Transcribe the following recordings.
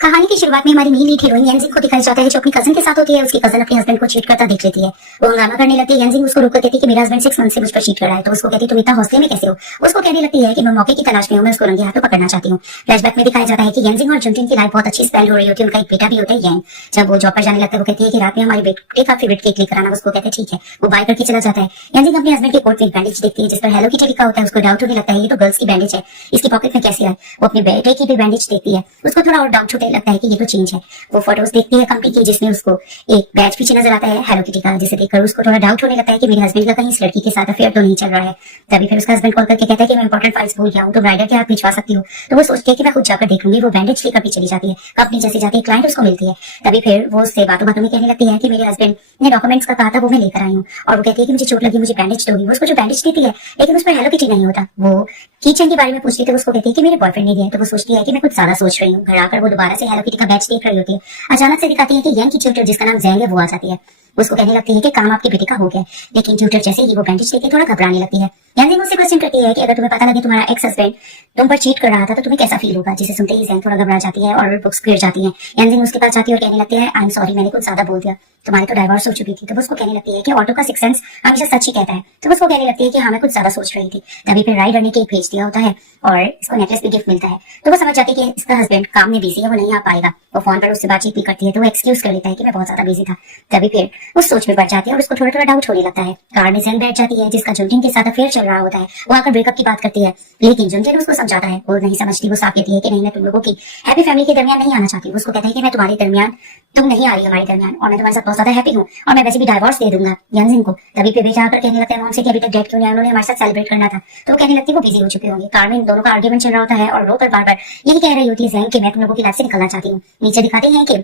कहानी की शुरुआत में हमारी मेन लीड हीरोइन येनजिंग को दिखाया जाता है जो अपनी कजन के साथ होती है। उसकी कजन अपने हस्बैंड को चीट करता देख लेती है। वो हंगामा करने लगती है। येनजिंग उसको रोक कर कहती है कि मेरा हस्बैंड 6 मंथ से मुझ पर चीट कर रहा है। तो उसको कहती है तुम इतना हौसले में कैसे हो। उसको कहने लगती है कि मैं मौके की तलाश में हूं, मैं उसको रंगे हाथों पकड़ना चाहती हूँ। फ्लैशबैक में दिखाया जाता है कि येनजिंग और जुनजिन की लाइफ बहुत अच्छी स्पेंड हो रही होती है। उनका एक बेटा भी होता है येन। जब वो जॉब पर जाने लगता है वो कहती है कि रात में हमारे बेटे का फेवरेट केक लेकर आना। उसको कहते हैं ठीक है। वो बाय करके चला जाता है। येनजिंग अपने हस्बैंड के कोट में एक बैंडेज देखती है जिस पर हेलो किटी लिखा होता है। उसको डाउट होने लगता है ये तो गर्ल्स की बैंडेज है, इसकी पॉकेट में कैसे है। वो अपने बेटे की भी बैंडेज देखती है। उसको थोड़ा और डाउट होने लगता है कि ये तो चेंज है। वो फोटोज देखती है कंपनी की जिसमें उसको एक बैच पीछे नजर आता है हेलो किटी का, जिसे देखकर उसको थोड़ा डाउट होने लगता है कि मेरे हस्बैंड का कहीं इस लड़की के साथ अफेयर तो नहीं चल रहा है। तभी फिर उसका हस्बैंड कॉल करके कहता है कि मैं इंपॉर्टेंट फाइल्स भूल गया हूं, तो राइडर के हाथ भिजवा सकती हो। तो वो सोचती है कि मैं खुद जाकर देख लूंगी। वो बैंडेज लेकर भी चली जाती है। कंपनी जैसे जाती है क्लाइंट उसको मिलती है। तभी फिर वो उससे बातों बातों में कहने लगती है कि मेरे हस्बैंड ने डॉक्यूमेंट्स का कहा था वो मैं लेकर आई हूँ। और वो कहती है कि मुझे चोट लगी, मुझे बैंडेज दोगी। वो उसको जो बैंडेज देती है लेकिन उस पर हेलो किटी नहीं होता। वो कीचेन के बारे में पूछती है। उसको कहती है कि मेरे बॉयफ्रेंड ने दिया है। तो वो सोचती है कि मैं कुछ ज्यादा सोच रही हूँ। घर आकर वो दोबारा से हेलो किटी का बैच देख रही होती है। अचानक से दिखाती है कि येन की ट्यूटर जिसका नाम ज़ैंग है वो आ जाती है। उसको कहने लगती है कि काम आपके बेटे का हो गया। लेकिन ट्यूटर जैसे ही वो बैंडेज लेके थोड़ा घबराने लगती है। येन उससे क्वेश्चन करती है कि अगर तुम्हें पता लगे तुम्हारा एक्स हस्बैंड तुम पर चीट कर रहा था तो तुम्हें कैसा फील होगा। जिसे सुनते ही ज़ैंग थोड़ा घबरा जाती है और बुक्स गिर जाती है। येन उसके पास जाती है और कहने लगती है आई एम सॉरी, मैंने कुछ ज्यादा बोल दिया, तुम्हारी तो डाइवोर्स हो चुकी थी। तो उसको कहने लगती है कि ऑटो का सिक्स सेंस हमेशा सच ही कहता है। तो उसको कहने लगती है कि हाँ मैं कुछ ज्यादा सोच रही थी। तभी फिर राइडर ने केक भेज दिया होता है और इसको नेकलेस भी गिफ्ट मिलता है। तो वो समझ जाती है कि इसका हस्बैंड काम में बिजी है, वो नहीं आ पाएगा। वो फोन पर उससे बातचीत भी करती है तो वो एक्सक्यूज कर लेता है कि मैं बहुत ज्यादा बिजी था। तभी फिर उस सोच में पड़ जाती है और उसको थोड़ा थोड़ा डाउट होने लगता है। कार में ज़ैंग बैठ जाती है जिसका जुनजिन के साथ अफेयर चल रहा होता है। वो आकर ब्रेकअप की बात करती है लेकिन जुनजिन उसको समझाता है। वो नहीं समझती। वो साफ कहती है कि नहीं मैं तुम लोगों की हैप्पी फैमिली के दरमियान नहीं आना चाहती। उसको कहता है कि मैं तुम्हारे दरमियान, तुम नहीं आ रही हमारे दरमियान और मैं तुम्हारे साथ बहुत ज्यादा हैप्पी हूँ और मैं वैसे भी डाइवोर्स दे दूंगा येनजिन को। तभी फिर बेचारा आकर कहने लगता है उनसे कि अभी तक डेट क्यों नहीं, उन्होंने हमारे साथ सेलिब्रेट करना था। तो वो कहने लगती है वो बिजी हो चुके होंगे। कार में इन दोनों का आर्ग्यूमेंट चल रहा होता है और रो कर बार बार यही कह रही होती है ज़ैंग कि मैं तुम लोगों की लाइफ से निकलना चाहती हूँ। नीचे दिखाते हैं कि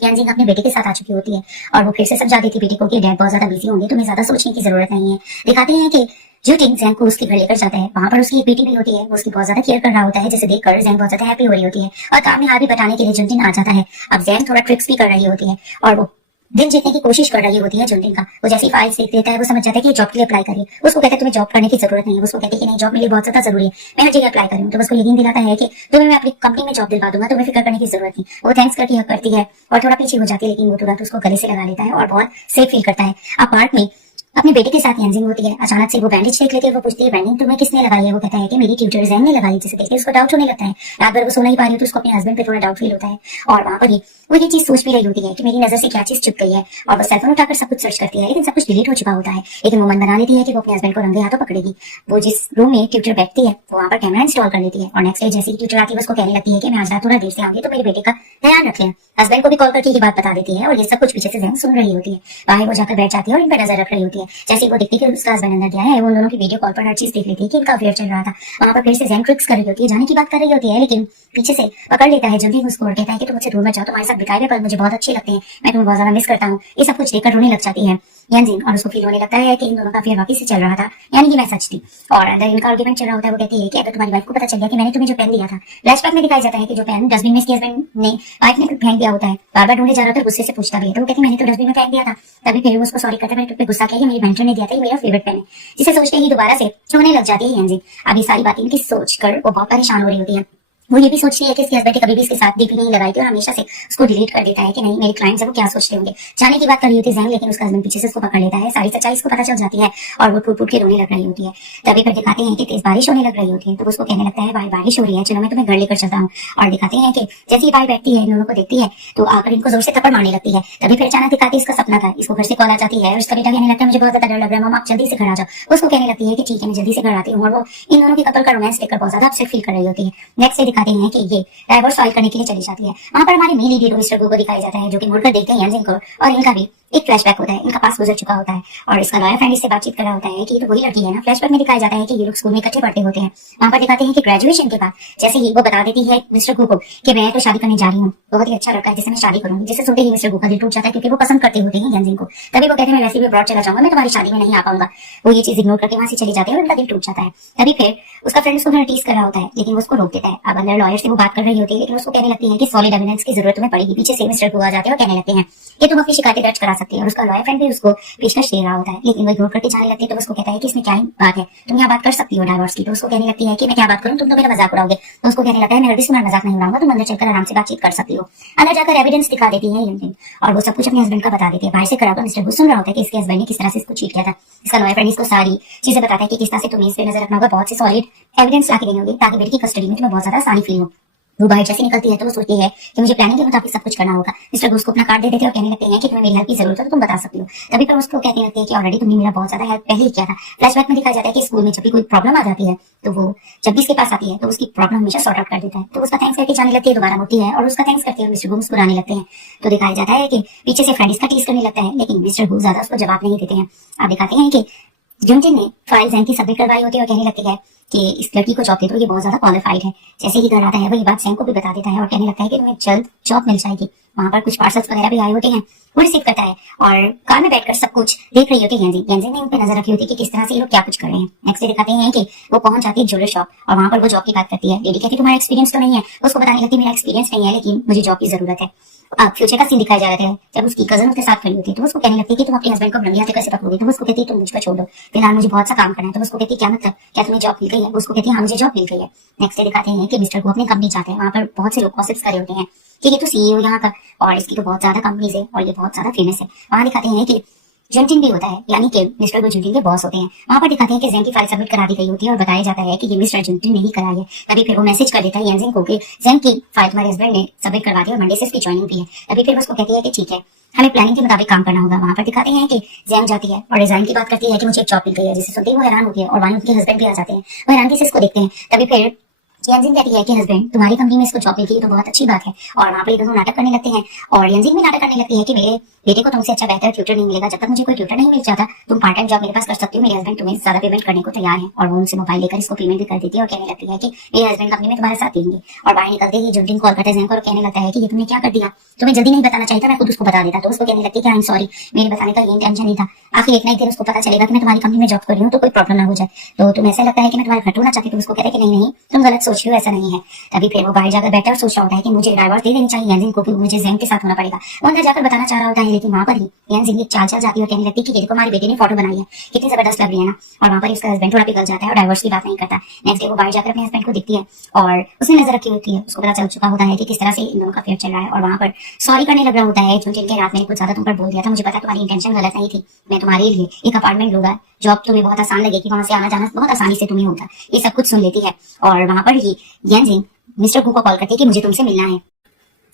येनजिन अपने बेटे के साथ आ चुकी होती है और वो फिर से समझा देती बेटे को कि डैड बहुत ज्यादा बिजी होंगे, तुम्हें ज्यादा सोचने की जरूरत नहीं है। दिखाते हैं कि जूटिंग ज़ैंग को उसके घर लेकर जाता है। वहां पर उसकी एक बेटी भी होती है। वो उसकी बहुत ज्यादा केयर कर रहा होता है जिसे देखकर ज़ैंग बहुत ज्यादा हैप्पी हो रही होती है और काम में हाथ भी बटाने के लिए जुनजिन आ जाता है। अब ज़ैंग थोड़ा ट्रिक्स भी कर रही होती है और वो दिल जीतने की कोशिश कर रही होती है जुनजिन का। वो जैसी फाइल्स देख लेता है वो समझ जाता है कि जॉब के लिए अप्लाई करिए। उसको कहता है तुम्हें जॉब करने की जरूरत नहीं है। उसको कहते हैं कि नहीं जॉब मेरे लिए बहुत ज्यादा जरूरी है, मैं हर जगह अप्लाई करूँ। तो उसको यकीन दिलाता है कि तुम्हें मैं अपनी कंपनी में जॉब दिलवा दूंगा, तुम्हें फिक्र करने की जरूरत नहीं। वो थैंक्स करती है और थोड़ा पीछे हो जाती है लेकिन वो तुरंत उसको गले से लगा लेता है और बहुत सेफ फील करता है। अब पार्क में अपने बेटे के साथ येनजिन होती है। अचानक से वो बैंडेज देख लेती है। वो पूछती है बैंडेज तुम्हें किसने लगाई है। वो कहता है कि मेरी ट्यूटर ज़ैंग ने लगाई। जिसे देखते उसको डाउट होने लगता है। रात भर वो सो नहीं पा रही तो उसको अपने हस्बैंड पे थोड़ा डाउट फील होता है और वहां पर ही वो ये चीज सोच भी रही होती है कि मेरी नजर से क्या चीज चुप गई है। और वो सेलफोन उठाकर सब कुछ सर्च करती है लेकिन सब कुछ डिलीट हो चुका होता है। लेकिन वो मन बना लेती है कि वो अपने हस्बैंड को रंगे हाथों पकड़ेगी। वो जिस रूम में ट्यूटर बैठती है वो वहां पर कैमरा इंस्टॉल कर लेती है और नेक्स्ट डे जैसे ही ट्यूटर आती है उसको कहने लगती है कि मैं आज रात थोड़ा देर से आऊंगी तो मेरे बेटे का ध्यान रख लें। हस्बैंड को भी कॉल करके ये बात बता देती है और ये सब कुछ पीछे से ज़ैंग सुन रही होती है। बाहर वो जाकर बैठ जाती है और इन पर नजर रख रही होती है। जैसे वो देखती है उसका हस्बैंड अंदर गया है वो उन दोनों की वीडियो कॉल पर हर चीज देख लेती है कि इनका अफेयर चल रहा था। वहां पर फिर से ज़ैंग ट्रिक्स कर रही होती है, जाने की बात कर रही होती है लेकिन पीछे से पकड़ लेता है जल्दी उसको और कहता है कि तुम मुझे दूर मत जाओ, तुम्हारे साथ बिताए हुए पल मुझे बहुत अच्छे लगते हैं, मैं तुम्हें बहुत ज्यादा मिस करता हूँ। ये सब कुछ देखकर रोने लग जाती है येनजिन और उसको फील होने लगता है कि इन दोनों का अफेयर वापस से चल रहा था, यानी कि मैं सच थी। और अंदर इनका आर्गुमेंट चल रहा होता है। वो कहती है कि अगर तुम्हारी वाइफ को पता चल गया कि मैंने तुम्हें जो पेन दिया था, फ्लैशबैक में दिखाया जाता है कि जो पेन डस्टबिन में इसके हस्बैंड ने वाइफ ने फेंक दिया होता है। बार बार ढूंढे जा रहा था, गुस्से से पूछता भी है। तो वो कहती मैंने तो डस्टबिन में फेंक दिया था। तभी फिर उसको सॉरी करता है, मैंने तुम पे गुस्सा किया, ये मेरी मेंटर ने दिया था, ये मेरा फेवरेट पेन है। जिसे सोचते ही दोबारा से रोने लग जाती है येनजिन। अभी सारी बातें इनकी सोचकर वो बहुत परेशान हो रही होती है। वो ये भी सोचती है कि इसके हस्बैंड कभी भी इसके साथ डीपी नहीं लगाई थी और हमेशा से उसको डिलीट कर देता है कि नहीं मेरे क्लाइंट्स है वो क्या सोचते होंगे। जाने की बात कर रही होती है ज़ैंग लेकिन उसका हस्बैंड पीछे से उसको पकड़ लेता है। सारी सच्चाई इसको पता चल जाती है और वो फूट फूट के रोने लग रही होती है। तभी फिर दिखाते हैं कि तेज बारिश होने लग रही होती है। तो उसको कहने लगता है भाई बारिश हो रही है, चलो मैं तुम्हें घर लेकर चलता हूँ। और दिखाते हैं कि जैसी भाई बैठती है इन दोनों को देखती है तो आकर इनको जोर से थप्पड़ मारने लगती है। तभी फिर अचानक दिखाती है इसका सपना था, इसको घर से कॉल आ जाती है और उसका बेटा कहने लगता है मुझे बहुत ज्यादा डर लग रहा है, मम्मा आप जल्दी से घर आ जाओ। उसको कहने लगती है कि ठीक है मैं जल्दी से घर आती हूँ और वो इन दोनों के कपल का रोमांस देखकर बहुत ज्यादा अपसेट फील कर रही होती है। नेक्स्ट डे दिखाते हैं कि ये डाइवोर्स फाइल करने के लिए चली जाती है। वहां पर हमारे मेन लीड हीरो मिस्टर गो को दिखाया जाता है जो कि मुड़कर देखते हैं येनजिन को और इनका भी एक फ्लैशबैक होता है। इनका पास गुजर चुका होता है और इसका लॉयर फ्रेंड इससे बातचीत कर रहा होता है कि तो वही लड़की है ना। फ्लैशबैक में दिखाया जाता है कि ये लोग स्कूल में इकट्ठे पढ़ते होते हैं। वहां पर दिखाते हैं कि ग्रेजुएशन के बाद जैसे ही वो बता देती है मिस्टर गो को कि मैं तो शादी करने जा रही हूँ, बहुत ही अच्छा लड़का है जिससे मैं शादी करूंगी। जिसे सुनते ही मिस्टर गो का दिल टूट जाता है क्योंकि वो पसंद करते होते हैं येनजिन को। तभी वो कहते हैं मैं वैसे भी अब्रॉड चला जाऊंगा, मैं तुम्हारी शादी में नहीं आ पाऊंगा। वो ये चीज इग्नोर करके वहां से चली जाती है और उनका दिल टूट जाता है। तभी फिर उसका फ्रेंड उसको टीज कर रहा होता है लेकिन वो उसको रोक देता है। अब अंदर लॉयर से वो बात कर रही होती है लेकिन उसको कहने लगती है कि सॉलिड एविडेंस की जरूरत तुम्हें पड़ेगी। पीछे से मिस्टर गो आ जाते हैं और कहने लगते हैं कि तुम अपनी शिकायतें दर्ज करा सकती है। और उसका बॉयफ्रेंड भी उसको पेशकश दे रहा होता है, लेकिन वो इग्नोर करके जाने लगती है। तो उसको कहता है कि इसमें क्या ही बात है, तुम यहाँ बात कर सकती हो डाइवोर्स की। तो उसको कहने लगती है कि मैं क्या बात करूँ, तुम तो मेरा मजाक उड़ाओगे। तो उसको कहने लगता है मैं हरगिज़ तुम्हारा मजाक नहीं उड़ाऊंगा, तुम अंदर चलकर आराम से बातचीत कर सकती हो। अंदर जाकर एविडेंस दिखा देती है यंजिन, और वो सब कुछ अपने हस्बैंड का बता देती है। बाहर से खड़ा मिस्टर घुस सुन रहा होता है कि इसके हस्बैंड ने किस तरह से इसको चीट किया था। इसका बॉयफ्रेंड इसको सारी चीजें बताता है कि किस तरह से तुम्हें इस पे नजर रखना होगा, बहुत सी सॉलिड एविडेंस लाके देनी होगी ताकि बेटी की कस्टडी में तुम्हें बहुत ज्यादा आसानी फील हो। वो बाहर जैसे निकलती है तो वो सोचती है कि मुझे प्लानिंग के मुताबिक सब कुछ करना होगा। मिस्टर घोष को अपना कार्ड दे देते हैं और कहने लगते हैं कि तुम्हें मेरी हेल्प की जरूरत है तो तुम बता सकती हो। तभी पर उसको कहने लगते हैं कि ऑलरेडी तुमने मेरा बहुत ज्यादा हेल्प पहले ही किया था। फ्लैशबैक में दिखाया जाता है कि स्कूल में जब भी कोई प्रॉब्लम आ जाती है तो वो जब भी इसके पास आती है तो उसकी प्रॉब्लम हमेशा सॉर्ट आउट कर देता है। तो उसका थैंक्स करके जाने लगती है, दोबारा होती है और उसका थैंक्स करते हुए मिस्टर घोष मुस्कुराने लगते हैं। तो दिखाया जाता है कि पीछे से फ्रेंड इसका टीज करने लगता है, लेकिन मिस्टर घोष ज्यादा उसको जवाब नहीं देते हैं। आप दिखाते हैं कि जुनजिन ने फाइल जैन की सबमिट करवाई होती है और कहने लगती है कि इस लड़की को जॉब दे दो, ये बहुत ज्यादा क्वालिफाइड है। जैसे ही घर आता है वो ये बात जैन को भी बता देता है और कहने लगता है कि तुम्हें जल्द जॉब मिल जाएगी। वहां पर कुछ पार्सल्स वगैरह भी आए होते हैं, वो रिसीव करता है और कार में बैठकर सब कुछ देख रही होती है यंजिन ने उन पे नजर रखी होती है कि किस तरह से ये लोग क्या कुछ कर रहे हैं। नेक्स्ट डे दिखाते हैं कि वो पहुंच जाती है ज्वेलर शॉप और वहां पर वो जॉब की बात करती है। लेडी कहती है तुम्हारा एक्सपीरियंस तो नहीं है, उसको बताने लगती है मेरा एक्सपीरियंस नहीं है लेकिन मुझे जॉब की जरूरत है। अब फ्यूचर का सीन दिखाया जा रहा है जब उसकी कजन उसके साथ खड़ी होती है तो उसको कहने लगती है कि तुम अपने हस्बैंड को नंगे हाथ कैसे पकड़ोगे। तो उसको कहती है तुम मुझ पर छोड़ दो, फिलहाल मुझे बहुत सा काम करना है। तो उसको कहती है क्या मतलब, क्या तुम्हें जॉब मिल गई है। उसको कहती है हाँ मुझे जॉब मिल गई है। नेक्स्ट डे दिखाते हैं कि मिस्टर को अपनी कंपनी जाते हैं, वहां पर बहुत से लोग गॉसिप्स कर रहे होते हैं कि ये तो सीईओ यहाँ का और इसकी तो बहुत ज्यादा कंपनीज है और ये बहुत ज्यादा फेमस है। वहां दिखाते हैं कि जुनजिन भी होता है, यानी कि मिस्टर को जुनजिन के बॉस होते हैं। वहां पर दिखाते हैं कि जैन की फाइल सबमिट करा दी गई होती है और बताया जाता है कि ये मिस्टर जुनजिन ने ही कराई है। तभी फिर वो मैसेज कर देता है यंजिन को कि जैन की फाइल तुम्हारे हस्बैंड ने सबमिट करवा दी और मंडे से इसकी ज्वाइनिंग भी है। तभी फिर उसको कहती है कि ठीक है हमें प्लानिंग के मुताबिक काम करना होगा। वहां पर दिखाते हैं कि जैन जाती है और रिजाइन की बात करती है कि मुझे एक जॉब मिल गई है, जिसे सुनते ही वो हैरान होती है और वहीं उनके हस्बैंड भी आ जाते हैं। वो हैरानगी से इसको देखते हैं। तभी फिर यंजिन कहती है कि हस्बैंड तुम्हारी कंपनी में इसको जॉब मिल गई तो बहुत अच्छी बात है। और वहां पर ये दोनों नाटक करने लगते हैं और यंजिन भी नाटक करने लगती है कि मेरे बेटे को तुमसे अच्छा बेहतर ट्यूटर नहीं मिलेगा, जब तक मुझे कोई ट्यूटर नहीं मिल जाता तुम पार्ट टाइम जॉब मेरे पास कर सकती हो, मेरे हस्बैंड तुम्हें ज्यादा पेमेंट करने को तैयार है। और वो उनसे मोबाइल लेकर इसको पेमेंट भी कर देती है और कहने लगती है कि मेरे हस्बैंड कंपनी में तुम्हारे साथ देंगे। और बाहर निकलते ही जुनजिन कॉल करता है जैन को और कहने लगता है कि ये तुमने क्या कर दिया, तुम्हें जल्दी नहीं बताना चाहिए था, मैं खुद उसको बता देता। तो उसको कहने लगती है कि आई एम सॉरी, मेरे बताने का ये इंटेंशन नहीं था। आखिर एक ना एक दिन उसको पता चलेगा कि मैं तुम्हारी कंपनी में जॉब कर रही हूँ तो कोई प्रॉब्लम ना हो जाए। तो तुम्हें ऐसा लगता है कि मैं तुम्हारे घर होना चाहती हूँ। उसको कहते हैं कि नहीं नहीं तुम गलत सोच रही हो, ऐसा नहीं है। तभी फिर वो बाहर जाकर बैठा और सोच रहा होता है कि मुझे डाइवोर्स दे देनी चाहिए यंजिन को, क्योंकि मुझे जैन के साथ होना पड़ेगा। वो अंदर जाकर बताना चाह रहा होता है लेकिन वहां पर ही यंजिन की चाल चल जाती है और कहने लगती है कि ये देखो हमारे बेटे ने फोटो बनाई है, कितनी जबरदस्त लग रही है ना। और वहां पर उसका हस्बैंड थोड़ा पिघल जाता है और डाइवोर्स की बात नहीं करता। नेक्स्ट डे वो बाहर जाकर अपने हस्बैंड को दिखती है और उसने नजर रखी होती है, उसको पता चल चुका होता है कि किस तरह से इन दोनों का अफेयर चल रहा है। और वहां पर सॉरी करने लग रहा होता है जिनके रात में कुछ ज्यादा तुम पर बोल दिया था, मुझे पता तुम्हारी इंटेंशन गलत नहीं थी, मैं तुम्हारे लिए एक अपार्टमेंट लूंगा, जॉब तुम्हें बहुत आसान लगेगी, वहां से आना जाना बहुत आसानी से तुम्हें होगा। ये सब कुछ सुन लेती है और वहां पर ही यंजिन मिस्टर गू को कॉल करती है कि मुझे तुमसे मिलना है।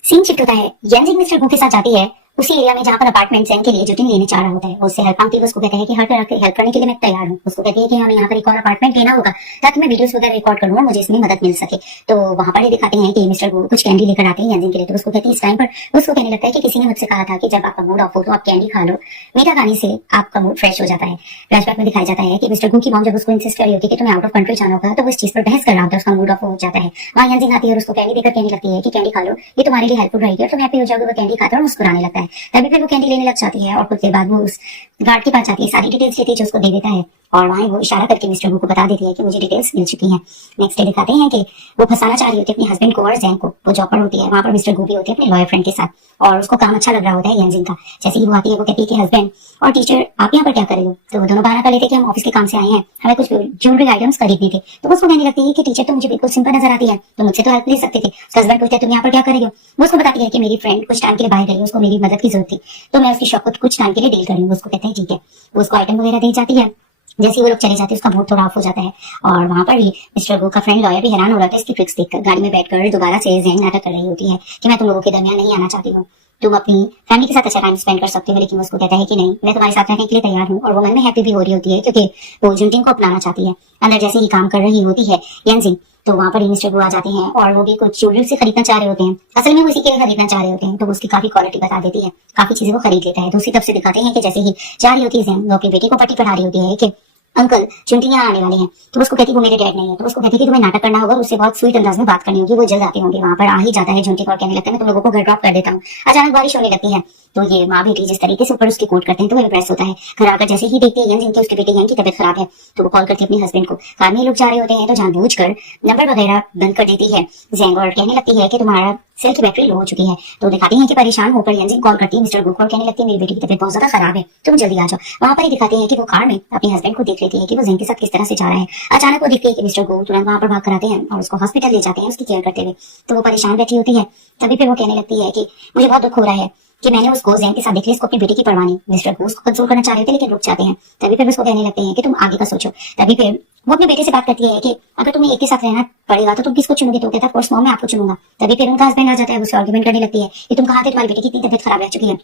सीन शिफ्ट होता है, यंजिन मिस्टर गू के साथ जाती है उसी एरिया में जहाँ पर अपार्टमेंट जैन के लिए जुटिन लेने चाह रहा होता है। वो उससे हेल्प मांगती है, उसको कहता है कि हर तरह की हेल्प करने के लिए मैं तैयार हूँ। उसको कहती है कि हमें यहाँ पर एक और अपार्टमेंट लेना होगा ताकि मैं वीडियोस वगैरह रिकॉर्ड करूँ, मुझे इसमें मदद मिल सके। तो वहां पर दिखाते हैं कि मिस्टर गू कुछ कैंडी लेकर आते हैं यंजिन के लिए। तो उसको कहती है इस टाइम पर उसको कहने लगता है कि किसी ने मुझसे कहा था कि जब आपका मूड ऑफ हो तो आप कैंडी खा लो, मीठा खाने से आपका मूड फ्रेश हो जाता है। फ्लैशबैक में दिखाया जाता है कि मिस्टर गू की मॉम जब उसको इंसिस्ट कर रही होती है कि तुम्हें आउट ऑफ कंट्री जाना होगा तो वो इस चीज पर बहस कर रहा होता है, उसका मूड ऑफ हो जाता है। वहां यंजिन आती है और उसको कैंडी देकर कहने लगती है कि कैंडी खा लो, ये तुम्हारे लिए हेल्पफुल रहेगी और तुम हैप्पी हो जाओगे। वो कैंडी खाता है और मुस्कुराने लगता है। तभी फिर वो कैंडी लेने लग जाती है और कुछ देर बाद वो उस गार्ड के पास जाती है, सारी डिटेल्स लेती है जो उसको दे देता है और वहां वो इशारा करके मिस्टर गू को बता देती है कि मुझे डिटेल्स मिल चुकी हैं। नेक्स्ट डे दिखाते हैं कि वो फंसाना चाह रही होती है अपने हस्बैंड को और जैन को। वो जॉब पर होती है, वहां पर मिस्टर गू भी होते हैं अपने लॉयर फ्रेंड के साथ और उसको काम अच्छा लग रहा होता है यंजिन का। जैसे ही वो आती है वो कहती है कि हस्बैंड और टीचर आप यहाँ पर क्या कर रहे हो। तो वो दोनों बहाना कर लेते हैं कि हम ऑफिस के काम से आए हैं, हमें कुछ ज्वेलरी आइटम्स खरीदने थे। तो उसको कहने लगती है कि टीचर तो मुझे बिल्कुल सिंपल नजर आती है, तो मुझसे तो हेल्प ले सकते थे। हस्बैंड पूछते हैं तुम यहाँ पर क्या कर रही हो। वो उसको बताती है कि मेरी फ्रेंड कुछ टाइम के लिए बाहर गई है, उसको मेरी मदद की जरूरत थी तो मैं उसकी शॉप को कुछ टाइम के लिए डील कर रही हूँ। उसको कहते हैं ठीक है, वो उसको आइटम वगैरह दी जाती है। जैसे ही वो लोग चले जाते हैं उसका मूड थोड़ा ऑफ हो जाता है और वहां पर ही मिस्टर गो का फ्रेंड लॉयर भी हैरान हो रहा था इसकी ट्रिक्स देखकर। गाड़ी में बैठकर दोबारा से जैन नाटक कर रही होती है कि मैं तुम लोगों के दरमियान नहीं आना चाहती हूँ, तुम अपनी फैमिली के साथ अच्छा टाइम स्पेंड कर सकते हो। लेकिन उसको कहता है कि नहीं, मैं तुम्हारे साथ रहने के लिए तैयार हूँ। और वो मन में हैप्पी भी हो रही होती है क्योंकि वो जुनजिन को अपनाना चाहती है। अंदर जैसे ही काम कर रही होती है यंजिन तो वहां पर मिस्टर गो आ जाते हैं और वो भी कुछ ज्वेलरी से खरीदना चाह रहे होते हैं। असल में वो इसी के लिए खरीदना चाह रहे होते हैं तो वो उसकी काफी क्वालिटी बता देती है, काफी चीजें वो खरीद लेता है। दूसरी तरफ से दिखाते हैं कि जैसे ही जा रही होती है जैन, वो अपनी बेटी को पट्टी पढ़ा रही होती है कि अंकल जुनजिन यहाँ आने वाले हैं। तो उसको कहती है वो मेरे डैड नहीं है। तो उसको कहती है कि तुम्हें नाटक करना होगा, उससे बहुत स्वीट अंदाज में बात करनी होगी। वो जल्द आते होंगे। वहां पर आ ही जाता है जुनजिन और कहने लगता है मैं तुम लोगों को घर ड्रॉप कर देता हूँ। अचानक बारिश होने लगती है तो ये माँ बेटी जिस तरीके से ऊपर उसकी कोट करते हैं तो वो इम्प्रेस होता है। घर आकर जैसे ही देखते हैं जिनकी उसके बेटे की तबीयत खराब है तो वो कॉल करती है अपने हस्बैंड को। कार में लोग जा रहे होते हैं तो जानबूझकर नंबर वगैरह बंद कर देती है जैंग और कहने लगती है कि तुम्हारा सेल की बैटरी लो हो चुकी है। तो दिखाते हैं कि परेशान होकर यंजिन कॉल करती है मिस्टर गो को और कहने लगती है मेरी बेटी की तबीयत बहुत ज्यादा खराब है, तुम जल्दी आ जाओ। वहां पर ही दिखाते हैं कि वो कार में अपने हस्बैंड को देख लेती है कि वो जेंग के साथ किस तरह से जा रहा है। अचानक वो देखती है कि मिस्टर गो तुरंत वहां पर भाग कर आते हैं और उसको हॉस्पिटल ले जाते हैं उसकी केयर करते हुए। तो वो परेशान बैठी होती है। तभी फिर वो कहने लगती है कि मुझे बहुत दुख हो रहा है कि मैंने उसको जेंग के साथ देख लिया, इसको अपनी बेटी की परवाह नहीं। मिस्टर गो उसको कंसोल करना चाह रहे थे लेकिन रुक जाते हैं। तभी फिर उसको कहने लगते हैं कि तुम आगे का सोचो। तभी फिर वो अपने बेटे से बात करती है कि अगर तुम्हें एक के साथ रहना पड़ेगा तो तुम किसको चुनोगे। तो कहता है ऑफ कोर्स मॉम, मैं आपको चुनूंगा। तभी फिर उनका हस्बैंड आ जाता है, उससे आर्गुमेंट करने लगती है कि तुम कहाँ थे, तुम्हारी बेटी की इतनी तबीयत खराब रह चुकी है,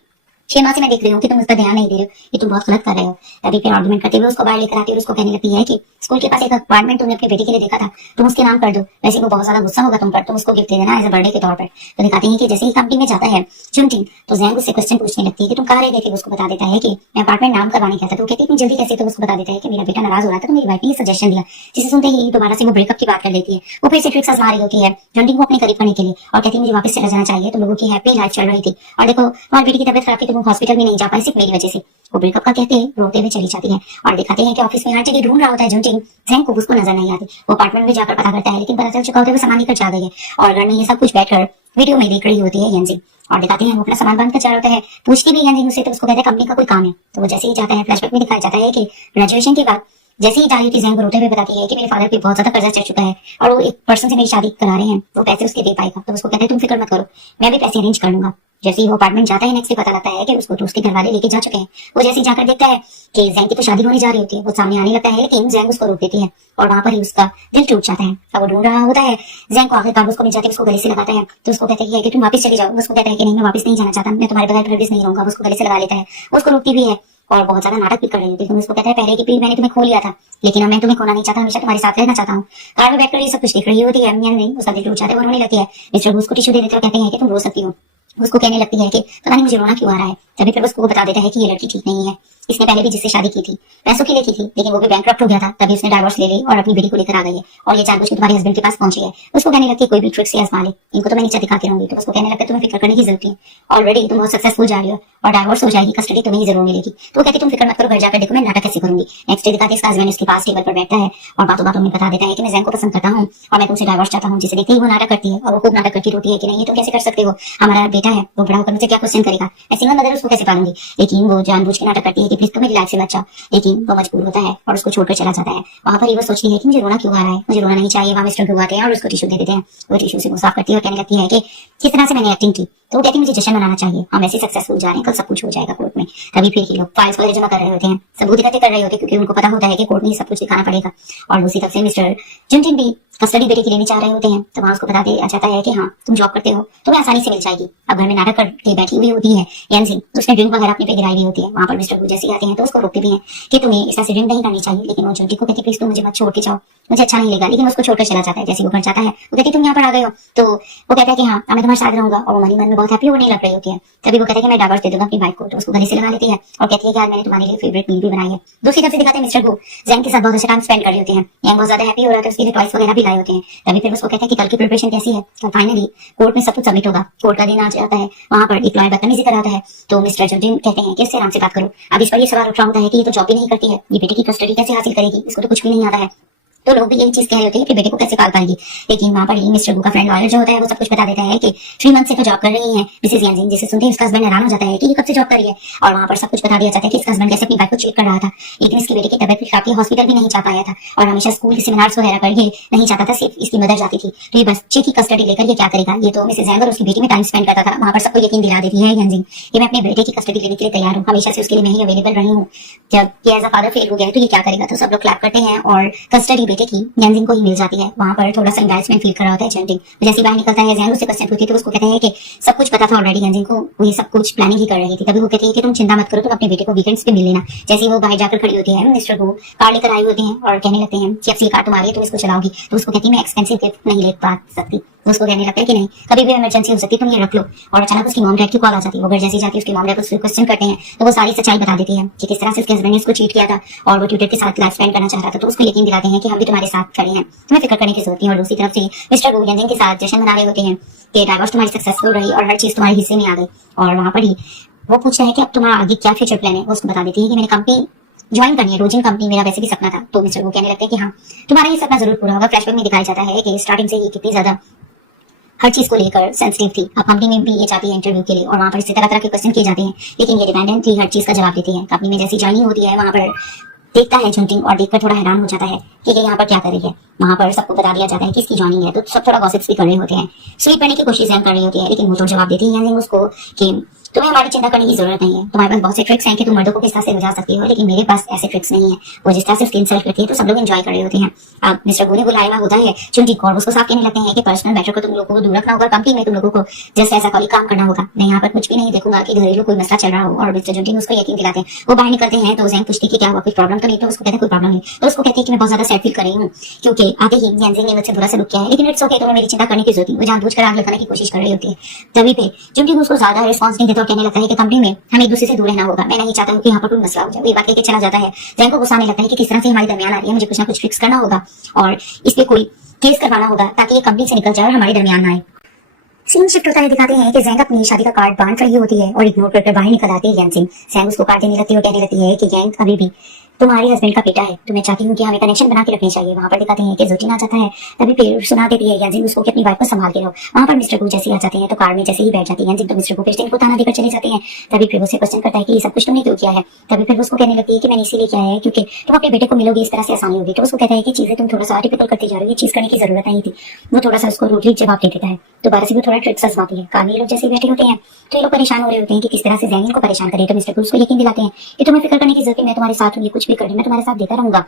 6 माह से मैं देख रही हूँ कि तुम उस पर ध्यान नहीं दे रहे हो, ये तुम बहुत गलत कर रहे हो। तभी फिर आर्गुमेंट करते हुए उसको बाहर लेकर आती है और उसको कहने लगती है कि स्कूल के पास एक अपार्टमेंट तुमने अपनी बेटी के लिए देखा था, तुम उसके नाम कर दो, वैसे वो बहुत ज्यादा गुस्सा होगा तुम पर, तुम उसको गिफ्ट दे देना एज अ बर्थडे के तौर पर। तो दिखाते हैं कि जैसे ही कंपनी में जाता है जुनटिंग तो जेंग उससे क्वेश्चन पूछने लगती है कि तुम कहाँ रह गए थे। उसको बता देता है कि मैं अपार्टमेंट नाम करवाने गया था। तो कहती है इतनी जल्दी कैसे। तो उसको बता देता है कि मेरा बेटा नाराज हो रहा था तो मेरी वाइफ ने सजेशन दिया, जिसे सुनते ही दोबारा से वो ब्रेकअप की बात कर देती है। वो फिर से ट्रिक्स आजमा रही होती है जुनटिंग को अपने करीब करने के लिए और कहती है मुझे वापस चला जाना चाहिए, तुम लोगों की हैप्पी लाइफ चल रही थी और देखो तुम्हारी बेटी की तबीयत खराब थी, तुम हॉस्पिटल में नहीं जा पाए सिर्फ मेरी वजह से। वो ब्रेकअप का कहते हैं रोते हुए चली जाती है और दिखाते हैं कि ऑफिस में हर जगह ढूंढ रहा होता है जुनटिंग, जेंग को उसको नजर नहीं आती। वो अपार्टमेंट में जाकर पता करता है लेकिन पता चल चुका होता है वो सामान लेकर जा गई है और घर में ये सब कुछ बैठकर वीडियो में देख रही होती है यंजिंग। और दिखाते हैं वो अपना सामान बंद कर जा होता है। पूछती भी यंजिंग उससे तो उसको कहते हैं कंपनी का कोई काम है। तो वो जैसे ही जाता है फ्लैशबैक में दिखाया जाता है कि ग्रेजुएशन के बाद जैसे ही जा रही थी जेंग रोते हुए बताती है कि मेरे फादर पे बहुत ज्यादा कर्जा चढ़ चुका है और वो एक पर्सन से मेरी शादी करा रहे हैं, वो पैसे उसके दे पाएगा। तो उसको कहते हैं तुम फिक्र मत करो, मैं भी पैसे अरेंज कर लूंगा। जैसे ही वो अपार्टमेंट जाता है नेक्स्ट डे पता लगता है कि उसको तो उसके घर वाले लेके जा चुके हैं। वो जैसे ही जाकर देखता है कि जेंग की तो शादी होने जा रही होती है, वो सामने आने लगता है लेकिन जेंग उसको रोक देती है और वहां पर ही उसका दिल टूट जाता है। अब वो ढूंढ रहा होता है जेंग को, आखिरकार उसको मिल जाती है, उसको गले से लगाता है। तो उसको कहते हैं कि तुम वापस चली जाओ। उसको कहता है कि नहीं मैं वापस नहीं जाना चाहता, मैं तुम्हारे बगैर फिर भी नहीं रहूंगा। उसको गले से लगा लेता है, उसको रोकती भी है और बहुत ज्यादा नाटक भी कर रही थी। उसको कहता है पहले कि मैंने तुम्हें खो लिया था लेकिन अब मैं तुम्हें खोना नहीं चाहता, हमेशा तुम्हारे साथ रहना चाहता हूँ। कार में बैठकर ये सब कुछ देख रही होती है नहीं, उसका दिल टूट जाता है, वो रोने लगती है। मिस्टर उसको टिश्यू दे देते हैं, कहते हैं कि तुम रो सकती हो। उसको कहने लगती है कि पता नहीं मुझे रोना क्यों आ रहा है। तभी फिर उसको बता देता है कि ये लड़की ठीक नहीं है, इसने पहले भी जिससे शादी की थी पैसों के लिए की थी लेकिन वो भी बैंकक्रप्ट हो गया था, तभी उसने डाइवोर्स ले ली और अपनी बेटी को लेकर आ गई है और ये जानबूझ के तुम्हारे हस्बैंड के पास पहुंची है। उसको कहने लगती है कोई भी ट्रिक से आजमा ले, इनको तो मैं नीचे दिखाती रहूंगी। तो उसको कहने लगता है तुम्हें फिक्र करने की जरूरत है, ऑलरेडी तुम बहुत सक्सेसफुल जा रही हो और डाइवोर्स हो जाएगी, कस्टडी तुम्हें ही जरूर मिलेगी। तो कहती तुम फिक्र मत करो, घर जाकर देखो मैं नाटक कैसे करूंगी। नेक्स्ट डे दिखाते इसका हस्बैंड उसके पास टेबल पर बैठता है और बातों बातों में बता देता है कि मैं जेंग को पसंद करता हूँ और मैं तुमसे डाइवोर्स चाहता हूँ। जिसे देखते ही वो नाटक करती है और वो खूब नाटक करती रोती है कि नहीं ये तुम कैसे कर सकते हो, हमारा बेटा है, वो बड़ा होकर मुझे क्या क्वेश्चन करेगा, मैं सिंगल मदर उसको कैसे पालूंगी। लेकिन वो जानबूझ के नाटक करती है कि प्लीज तुम मेरी लाइफ से बचा, लेकिन वो मजबूर होता है और उसको छोड़कर चला जाता है। वहां पर ही वो सोचती है कि मुझे रोना क्यों आ रहा है, मुझे रोना नहीं चाहिए। वहां मिस्टर क्यों आते हैं और उसको टिश्यू दे देते हैं। वो टिश्यू से वो साफ करती है और कहने लगती है कि किस तरह से मैंने एक्टिंग की। तो वो कहती है मुझे जश्न मनाना चाहिए, हम ऐसे सक्सेसफुल जा रहे हैं, कल सब कुछ हो जाएगा कोर्ट में। तभी फिर ये लोग फाइल्स वगैरह जमा कर रहे होते हैं, सबूत इकट्ठे कर रहे होते हैं क्योंकि उनको पता होता है कि कोर्ट में सब कुछ दिखाना पड़ेगा। और उसी तरफ से मिस्टर जुनटिन भी कस्टडी बेटे की लेनी चाह रहे होते हैं। तो वहां उसको बता दिया जाता है कि हाँ तुम जॉब करते हो तुम्हें आसानी से मिल जाएगी। अब घर में नाटक करके बैठी हुई होती है यंजिंग, तो उसने ड्रिंक वगैरह अपने पे गिराई हुई होती है। वहां पर मिस्टर गु जैसे आते हैं तो उसको रोकते भी हैं कि तुम्हें इस तरह से ड्रिंक नहीं करनी चाहिए, लेकिन वो जुनटिन को कहती प्लीज तुम मुझे मत छोड़ के जाओ, मुझे अच्छा नहीं लगेगा। लेकिन उसको छोड़कर चला जाता है। जैसे वो घर जाता है वो कहती तुम यहाँ पर आ गए हो, तो वो कहता है कि हाँ मैं तुम्हारे साथ रहूंगा और वो मन में बहुत हैप्पी होने लग रही होती है। तभी वो कहता है कि मैं डाइवोर्स दे दूंगा अपनी वाइफ को। तो उसको गले से लगा लेती है और कहती है कि आज मैंने तुम्हारे लिए फेवरेट मील भी बनाई है। दूसरी तरफ से दिखाते हैं मिस्टर गु जेंग के साथ बहुत अच्छा टाइम स्पेंड कर रहे होते हैं। यंग बहुत ज्यादा हैप्पी हो रहा है, उसके लिए टॉयज वगैरह भी लाए होते हैं। तभी फिर उसको कहते हैं कि कल की प्रिपरेशन कैसी है। तो फाइनली कोर्ट में सब कुछ सबमिट होगा, कोर्ट का दिन आ जाता है। वहां पर एक लॉयर बदतमीजी कराता है तो मिस्टर जुनटिन कहते हैं कि इससे आराम से बात करो। अब इस पर ये सवाल उठ रहा होता है कि ये तो जॉब भी नहीं करती है, ये बेटे की कस्टडी कैसे हासिल करेगी, इसको तो कुछ भी नहीं आता है। तो लोग भी यही चीज कह रहे होते हैं कि बेटे को कैसे पाल पाएगी। लेकिन वहां पर ही मिस्टर गु का फ्रेंड लॉयर जो होता है वो सब कुछ बता देता है कि 3 मंथ से तो जॉब कर रही है मिसेस यंजिंग। जिसे सुनते ही उसका हस्बैंड हैरान हो जाता है कि ये कब से जॉब कर रही है। और वहां पर सब कुछ बता दिया जाता है कि इसका हस्बैंड कैसे अपनी वाइफ को चीट कर रहा था, लेकिन इसकी बेटी की तबियत भी खराब थी, हॉस्पिटल भी नहीं जा पाया था और हमेशा स्कूल के सेमिनार्स वगैरह पर ये नहीं जाता था, सिर्फ इसकी मदर जाती थी। तो ये बच्चे की कस्टडी लेकर ये क्या करेगा। ये तो मिसेस जैंग और उसकी बेटी में टाइम स्पेंड करता था। वहां पर सबको यकीन दिला देती है यंजिंग कि मैं अपने बेटे की कस्टडी लेने के लिए तैयार हूँ, हमेशा से उसके लिए मैं ही अवेलेबल रही हूँ। जब ये एज अ फादर फेल हो गया तो ये क्या करेगा। तो सब लोग क्लैप करते हैं और कस्टडी बेटे की यंजिंग को ही मिल जाती है। वहां पर थोड़ा सा एम्बैरेसमेंट फील कर रहा होता है जुनटिन। जैसे बाहर निकलता है जैंग उससे क्वेश्चन पूछती है तो उसको कहता है कि सब कुछ पता था ऑलरेडी यंजिंग को, वो ये सब कुछ प्लानिंग ही कर रही थी। तभी वो कहती है कि तुम चिंता मत करो, तुम अपने बेटे को वीकेंड्स पे मिल लेना। जैसे ही वो बाहर जाकर खड़ी होती है मिस्टर गु कार लेकर आई होती है और कहने लगते हैं कि अब ये कार तुम्हारी है, तुम इसको चलाओगी। तो उसको कहती है मैं एक्सपेंसिव गिफ्ट नहीं ले पा सकती। तो उसको कहने लगता है कि नहीं कभी भी इमरजेंसी हो सकती है, तुम ये रख लो। और अचानक उसकी मॉम डैड की कॉल आ जाती है। वो घर जैसी जाती है उसकी मॉम डैड उससे क्वेश्चन करते हैं तो वो सारी सच्चाई बता देती है कि किस तरह से उसके हस्बैंड ने उसको चीट किया था और वो ट्विटर के साथ लाइफ स्पेंड करना चाह रहा था। तो उसको यकीन दिलाते हैं कि हम भी तुम्हारे साथ खड़े हैं, तुम्हें फिक्र करने की जरूरत नहीं। और दूसरी तरफ से मिस्टर गु यंजिंग के साथ जश्न मना रहे होते हैं कि डाइवोर्स तुम्हारी सक्सेसफुल रही और हर चीज तुम्हारे हिस्से में आ गई। और वहां पर ही वो पूछता है कि अब तुम्हारा आगे क्या फ्यूचर प्लान है। वो उसको बता देती है कि मैंने कंपनी ज्वाइन करनी है, रोजिन कंपनी मेरा वैसे भी सपना था। तो मिस्टर गु कहने लगते हैं कि हाँ तुम्हारा ये सपना जरूर पूरा होगा। फ्लैशबैक में दिखाया जाता है कि स्टार्टिंग से ही कितनी ज्यादा हर चीज को लेकर सेंसिटिव थी। अब कंपनी में भी ये जाती है इंटरव्यू के लिए और वहां पर इससे तरह तरह के क्वेश्चन किए जाते हैं, लेकिन ये डिपेंडेंट थी, हर चीज का जवाब देती है। कंपनी में जैसी ज्वाइनिंग होती है वहां पर देखता है जुनटिंग और देखकर थोड़ा हैरान हो जाता है कि ये यहाँ पर क्या कर रही है। वहां पर सबको बता दिया जाता है कि इसकी ज्वाइनिंग है, तो सब थोड़ा गॉसिप्स भी कर रहे होते हैं, स्वीट करने की कोशिश कर रही होती है, लेकिन वो तो जवाब देती है उसको कि तुम्हें हमारी चिंता करने की जरूरत नहीं है, तुम्हारे पास बहुत से ट्रिक्स हैं कि तुम मर्दों को किस तरह से बुझा सकती हो, लेकिन मेरे पास ऐसे ट्रिक्स नहीं है। वो जिस तरह से उसकी इंसल्ट करती है तो सब लोग एंजॉय कर रहे होते हैं। अब मिस्टर गो ने बुलाया हुआ होता है जुनटिंग को और उसको साफ कहने लगते हैं कि पर्सनल मैटर को तुम लोगों को दूर रखना होगा, कंपनी में तुम लोगों को जैसे ऐसा कॉली काम करना होगा। मैं यहाँ पर कुछ भी नहीं देखूंगा कि घरेलू कोई मसला चल रहा हो। और मिस्टर जुनटिंग उसको यकीन दिलाते हैं। वो बाहर निकलते हैं तो जैंग पूछती है क्या हुआ, कुछ प्रॉब्लम तो नहीं। तो उसको कहते हैं कोई प्रॉब्लम नहीं। तो उसको कहती है कि मैं बहुत ज्यादा सैड फील कर रही हूँ क्योंकि आते ही यांजिंग ने मुझसे बुरा सलूक किया है, लेकिन इट्स ओके, तुम्हें मेरी चिंता करने की जरूरत नहीं। वो जानबूझकर आग लगाने की कोशिश कर रही होती है। तभी पे जुनटिंग उसको ज्यादा रिस्पॉन्स नहीं देता और कहने लगता है कि कंपनी में हमें एक दूसरे से दूर रहना होगा, मैं नहीं चाहता हूँ कि यहाँ पर कोई मसला हो जाए। वो ये बात कहकर चला जाता है। जैंग को गुस्सा आने लगता है कि किस तरह से हमारे दरमियान आ रही है, मुझे कुछ ना कुछ फिक्स करना होगा और इस पे कोई केस करवाना होगा ताकि ये कंपनी से निकल जाए और हमारे दरमियान ना आए। सीन शिफ्ट होता है, दिखाते हैं कि जैंग अपनी शादी का कार्ड बांट रही होती है और इग्नोर करके बाहर निकल आती है यांजिंग। जैंग उसको कार्ड देने लगती है और कहने लगती है कि जैंग अभी भी तुम्हारे हस्बैंड का बेटा है, तो मैं चाहती हूँ कि हमें कनेक्शन बना के रखनी चाहिए। वहां पर दिखाते हैं कि जुटिन आ जाता है। तभी फिर सुना देती है यांजिंग उसको कि अपनी वाइफ को संभाल के रहो। वहां पर मिस्टर गू जैसे आ जाते हैं तो कार में जैसे ही बैठ जाती है यांजिंग, तो मिस्टर गू फिर को ताना देकर चले जाते हैं। तभी फिर उसे क्वेश्चन करता है कि ये सब कुछ तुमने क्यों किया है। तभी फिर उसको कहने लगती है कि मैंने इसीलिए किया है क्योंकि तुम अपने बेटे को मिलोगे इस तरह से आसानी होगी। तो उसको कहता है कि चीजें तुम थोड़ा सा आर्टिफिकल करती जा रही है, चीज करने की जरूरत नहीं थी। वो थोड़ा सा उसको रूडली जवाब दे देता है। दोबारा से वो थोड़ा ट्रिक्स आजमाती है। कार में लोग जैसे बैठे होते हैं तो ये लोग परेशान हो रहे होते हैं कि किस तरह से जैंग को परेशान करे। तो मिस्टर गू उसको यकीन दिलाते हैं कि तुम्हें फिक्र करने की जरूरत है, मैं तुम्हारे साथ हूँ, ये कुछ भी कर मैं तुम्हारे साथ देता रहूंगा।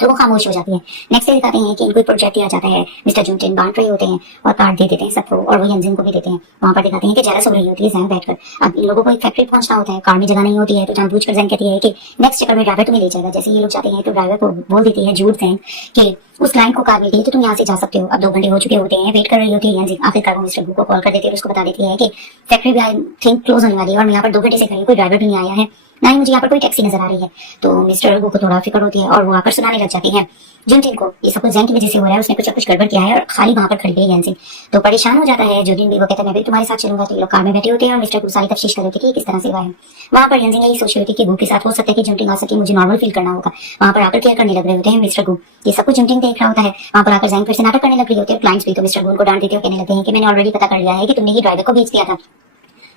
तो वो खामोश हो जाती है। नेक्स्ट डे दिखाते हैं कि इनको प्रोजेक्ट दिया जाता है। मिस्टर जुनटिन बांट रहे होते हैं और कार्ड दे देते हैं सबको और वो यांजिंग को भी देते हैं। वहां पर दिखाते हैं कि जेलस हो रही होती है जैंग बैठकर। अब इन लोगों को एक फैक्ट्री पहुंचना होता है, कार में जगह नहीं होती है, तो जानबूझकर जैंग कहती है कि नेक्स्ट चक्कर में ड्राइवर तुम्हें ले जाएगा। जैसे ये लोग जाते हैं तो ड्राइवर को बोल देती है झूठ जैंग कि उस क्लाइंट को कार मिल गई तो तुम यहाँ से जा सकते हो। अब 2 घंटे हो चुके होते हैं, वेट कर रही होती है यांजिंग। आखिरकार वो मिस्टर गू को कॉल कर देती है और उसको बता देती है कि फैक्ट्री भी आई थिंक क्लोज होने वाली है और मैं यहाँ पर 2 घंटे से खड़ी, कोई ड्राइवर भी नहीं आया है, ना ही मुझे यहाँ पर कोई टैक्सी नजर आ रही है। तो मिस्टर गू को थोड़ा फिक्र होती है और वो आकर सुनाने लग जाती है जुनटिन को ये सब कुछ जैंग की वजह से हो रहा है, उसने कुछ गड़बड़ किया है और खाली वहां पर खड़ी है यांजिंग। तो परेशान हो जाता है जुनटिन भी। वो कहता है मैं भी तुम्हारे साथ चलूंगा। तो ये लोग कार में बैठे होते हैं और मिस्टर गू सारी तफ्तीश कर रहे थे कि किस तरह से हुआ है। वहां पर यांजिंग यही सोच रही थी कि गू के साथ हो सकता है कि जुनटिन आ सके, मुझे नॉर्मल फील करना होगा। वहां पर आकर केयर करने लग रहे होते हैं मिस्टर गू। ये सब कुछ जुनटिन देख रहा होता है। वहां पर आकर जैंग फिर से नाटक करने लग रही होती है। क्लाइंट्स भी तो मिस्टर गू को डांट देते हैं, कहने लगते हैं कि मैंने ऑलरेडी पता कर लिया है कि तुमने ये ड्राइवर को भेज दिया था।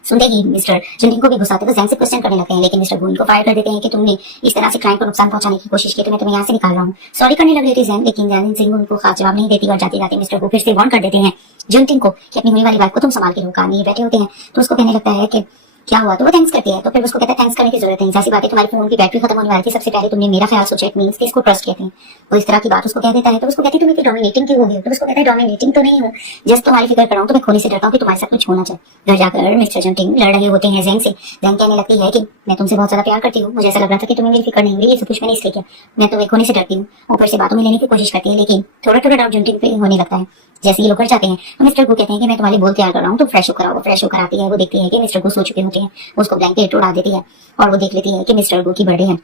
सुनते ही मिस्टर जुनटिन को भी गुस्सा आता है तो जैंग से क्वेश्चन करने लगते हैं, लेकिन मिस्टर गू को फायर कर देते हैं कि तुमने इस तरह से क्लाइंट को नुकसान पहुंचाने की कोशिश की, तो मैं तुम्हें यहाँ से निकाल रहा हूँ। सॉरी करने लग रही थी जैंग, लेकिन यांजिंग उनको खास जवाब नहीं देती और जाते जाते मिस्टर गू फिर से वार्न कर देते हैं जुनटिन को कि अपनी होने वाली वाइफ को तुम संभाल के रहो। कार में बैठे होते हैं तो उसको कहने लगता है कि क्या हुआ, तो वो थैंक्स करती है। तो फिर उसको कहता है थैंक्स करने की जरूरत नहीं, जैसी बात है तुम्हारे फोन की बैटरी खत्म होने वाली थी, सबसे पहले तुमने मेरा ख्याल सोचा, इट मींस कि इसको ट्रस्ट किया था। वो इस तरह की बात उसको कह देता है। तो उसको कहती है तुम इतनी डोमिनेटिंग क्यों हो गई हो। तो उसको कहता है डोमिनेटिंग तो नहीं हूँ, जस्ट तुम्हारी फिक्र कर रहा हूँ, तो मैं खोने से डरता हूँ कि तुम्हारे साथ कुछ होना चाहिए। घर जाकर मिस्टर जुनटिन लड़ रहे होते हैं जैंग से। जैंग कहने लगती है कि मैं तुमसे बहुत ज्यादा प्यार करती हूँ, मुझे ऐसा लग रहा था कि तुम्हें मेरी फिक्र नहीं हुई, ये सब कुछ मैंने इसलिए किया, मैं तुम्हें खोने से डरती हूँ। ऊपर से बातों में लेने की कोशिश करती है, लेकिन थोड़ा थोड़ा डाउट जुनटिन पे होने लगता है। जैसे ये लोग घर जाते हैं तो मिस्टर गू कहते हैं कि मैं तुम्हारे बोल तैयार कर रहा हूँ, तो फ्रेश होकर आओ। फ्रेश होकर आती है, वो देखती है कि मिस्टर गू सो चुके होते हैं, उसको ब्लैंकेट उड़ा देती है और वो देख लेती है कि मिस्टर गू की बर्थडे है।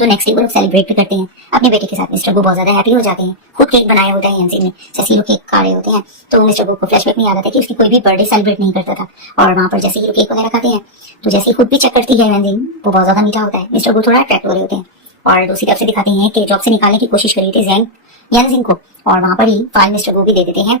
तो नेक्स्ट डे वो लोग सेलिब्रेट भी करते हैं अपने बेटे के साथ। मिस्टर गू बहुत ज्यादा हैप्पी हो जाते हैं। खुद केक बनाया होता है यांजिंग ने। जैसे लोग केक खा रहे होते हैं तो मिस्टर गू को फ्लैशबैक में याद आता है कि उसकी कोई भी बर्थडे सेलिब्रेट नहीं करता था। और वहां पर जैसे ही लोग केक वगैरह खाते हैं तो जैसे ही खुद भी चेक करती है यांजिंग, वो बहुत ज्यादा मीठा होता है। मिस्टर गू थोड़ा अट्रैक्ट हो रहे होते हैं और दूसरी तरफ से दिखाते हैं कि जॉब से निकालने की कोशिश करी थी जैंग यांजिंग को, और वहां पर ही फाइल मिस्टर गू भी दे देते हैं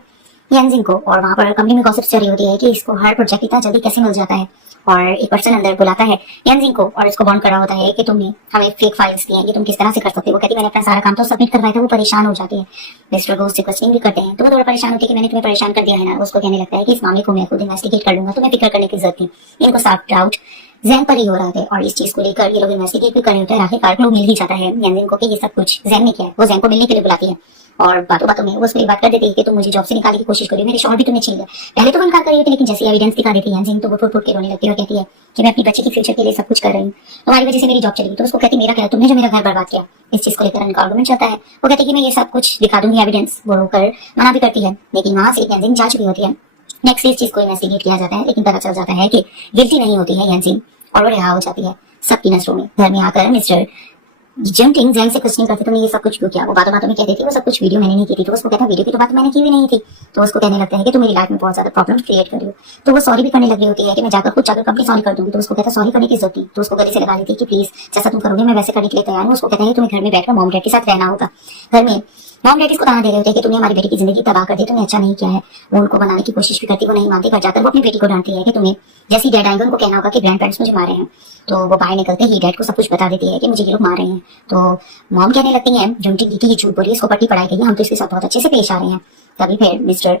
यांजिंग को। और वहां पर कंपनी में गॉसिप चल रही होती है कि इसको हर प्रोजेक्ट इतना जल्दी कैसे मिल जाता है। और एक पर्सन अंदर बुलाता है यांजिंग को और इसको बॉन्ड कर रहा होता है कि तुमने हमें फेक फाइल्स दी हैं, कि तुम किस तरह से कर सकते हो। वो कहती है मैंने अपना सारा काम तो सबमिट करवाया था। वो परेशान हो जाती है। मिस्टर गो उससे क्वेश्चनिंग भी करते हैं तो वो थोड़ा परेशान होती है कि मैंने तुम्हें परेशान कर दिया है ना। उसको कहने लगता है कि इस मामले को मैं खुद इन्वेस्टिगेट कर लूंगा, तुम्हें फिक्र करने की जरूरत नहीं। इनको साफ डाउट जैंग पर ही हो रहा है और इस चीज को लेकर ये लोग इन्वेस्टिगेट भी कर रहे होते हैं। आखिरकार लोग मिल ही जाता है यांजिंग को कि ये सब कुछ जैंग ने किया है। वो जैंग को मिलने के लिए बुलाती है और बातों बातों में वो उसको बात कर देती है कि तुम मुझे जॉब से निकालने की कोशिश करी, मेरे शॉर्ट भी तुमने छीन लिया। पहले तो वो इनकार कर रही थी, लेकिन जैसे एविडेंस दिखा देती है यांजिंग तो वो फुट फुट के रोने लगती है और कहती है कि मैं अपनी बच्चे की फ्यूचर के लिए सब कुछ कर रही हूँ, तुम्हारी वजह से मेरी जॉब चली। तो उसको कहती मेरा क्या, तुमने जो मेरा घर बर्बाद किया। इस चीज को लेकर उनका आर्गुमेंट चलता है। वो कहती है कि मैं ये सब कुछ दिखा दूंगी एविडेंस। वो रोकर मना भी करती है, लेकिन वहां से यांजिंग जा चुकी होती है। नेक्स्ट इस चीज को इन्वेस्टिगेट किया जाता है, लेकिन पता चल जाता है कि गिल्टी नहीं होती है यांजिंग और वो रिहा हो जाती है सबकी नजरों में। घर में आकर मिस्टर जुनटिन जैंग से क्वेश्चन करते तुमने ये सब कुछ क्यों किया। वो बातों बातों में कहती थी वो सब कुछ वीडियो मैंने नहीं की थी। तो उसको कहता है वीडियो की तो बात मैंने की भी नहीं थी। तो उसको कहने लगता है कि तुम मेरी लाइफ में बहुत ज्यादा प्रॉब्लम क्रिएट कर रही हो। तो वो सॉरी भी करने लगी होती है कि मैं जाकर खुद जाकर कंपनी सॉरी कर दूंगी। तो उसको कहता है सॉरी करने की जरूरत नहीं। तो उसको गले से लगा लेती है कि प्लीज जैसा तुम करोगे मैं वैसे करने के लिए तैयार हूँ। उसको कहता है तुम्हें घर में बैठकर मॉम डैड के साथ रहना होगा। घर में मॉम डैडी इसको ताना दे रहे होते हैं कि तुमने हमारी बेटी की जिंदगी तबाह कर दी, तुमने अच्छा नहीं किया है। वो उनको बनाने की कोशिश भी करती, वो नहीं मानती, पर जाकर वो अपनी बेटी को डांटती है कि तुम्हें जैसी डैड आएंगे उनको कहना होगा कि ग्रैंड पेरेंट्स मुझे मारे हैं। तो वो बाहर निकलते ही डैड को सब कुछ बता देती है कि मुझे ये लोग मार रहे हैं। तो मॉम कहने लगती है जुनटिन की ये झूठ बोली, इसको पट्टी पढ़ाई गई है, हम तो इसके साथ बहुत अच्छे से पेश आ रहे हैं। तभी फिर मिस्टर